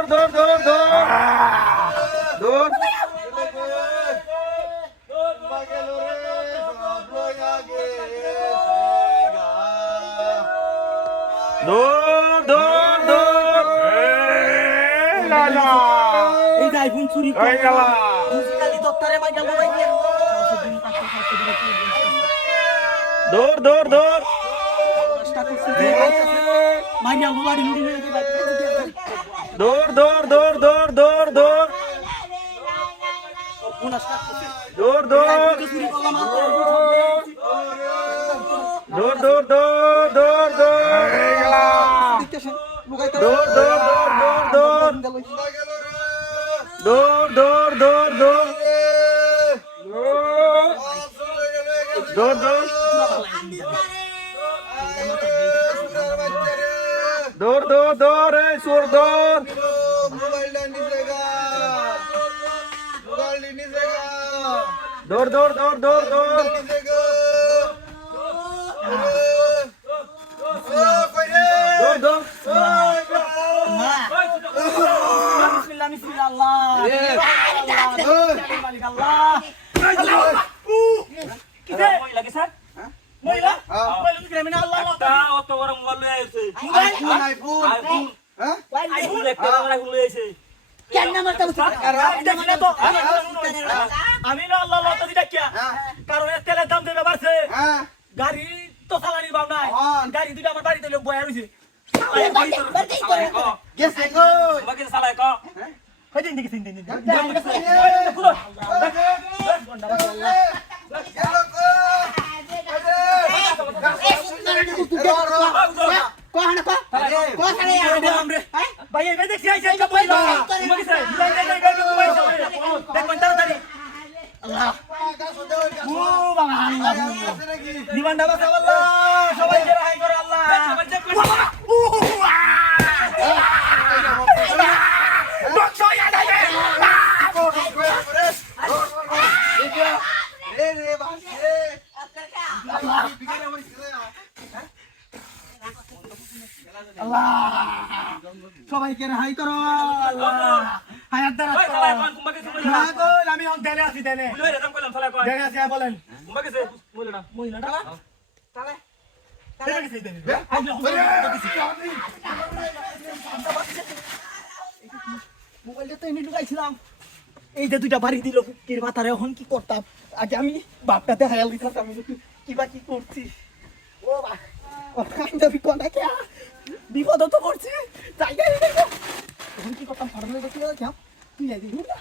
দৌড় দৌড় দৌড় দৌড় দৌড় দৌড় দৌড় লালা এই যে আইফোন চুরি হয়ে গেল মুজিকালি দত্তরে মাইকেল বাবাই কি দৌড় দৌড় দৌড় মাইয়া মুলাড়ি মুড়ি নিয়ে দিবা দৌড় দৌড় দৌড় দৌড় দৌড় দৌড় দৌড় দৌড় চুরি করলাম দৌড় দৌড় দৌড় দৌড় দৌড় হয়ে গেল দৌড় দৌড় দৌড় দৌড় দৌড় দৌড় দৌড় দৌড় দৌড় দৌড় দৌড় দৌড় দৌড় দৌড় এই সুর দৌড় দৌড় দৌড় দৌড় দৌড় দৌড় দৌড় দৌড় বিসমিল্লাহ বিসমিল্লাহ আল্লাহ মালিক আল্লাহ কি রে মই লাগে স্যার মইলা মইলা কি রে আল্লাহ একটা অত বড় মোবাইল লয়ে আইছে আইফোন হ্যাঁ আইফোন একটা বড় আইফোন লয়ে আইছে কেন নাম্বার তো আমি না আল্লাহ আল্লাহ তো দিটা কি কারণ এর তেলের দাম দেবে বাড়ছে হ্যাঁ গাড়ি তো চালানির ভাব নাই গাড়ি দুটো আমার বাড়িতে লোক বয়া রইছে গেছে কই তোমাকে সালাই ক কই দিন দেখি দিন ভাই এই দেখছি আইছে এটা বইলো তোমাকে স্যার দেখুন তাড়াতাড়ি আল্লাহ ও বাবা আল্লাহ দিবান্ডা বাসা আল্লাহ সবাই কে রাহাই করো আল্লাহ সবাইকে রেহাই করো আল্লাহ হায়াত দারাজ ওই করো সালাই কোন তোমাকে তুমি না কই আমি হক দেনে আছি দেনে লয়ে রে কইলাম সালাই কয় দেনে আছি বলেন তোমাকে বলে না মহিলাটা তালে তালে কি দেনে মোবাইলটা তো এনে ঢুকাইছিলাম এই যে দুইটা বাড়ি দিল কির মাথারে এখন কি করতাম আগে আমি বাপটাতে হায়াল দিতাম আমি কিবা কি করছি ও বা আমি কোন কে বিপদ তো পড়ছি জায়গায় এখন কি করতাম ফাড়লে দেখি তুই যাই দিবি না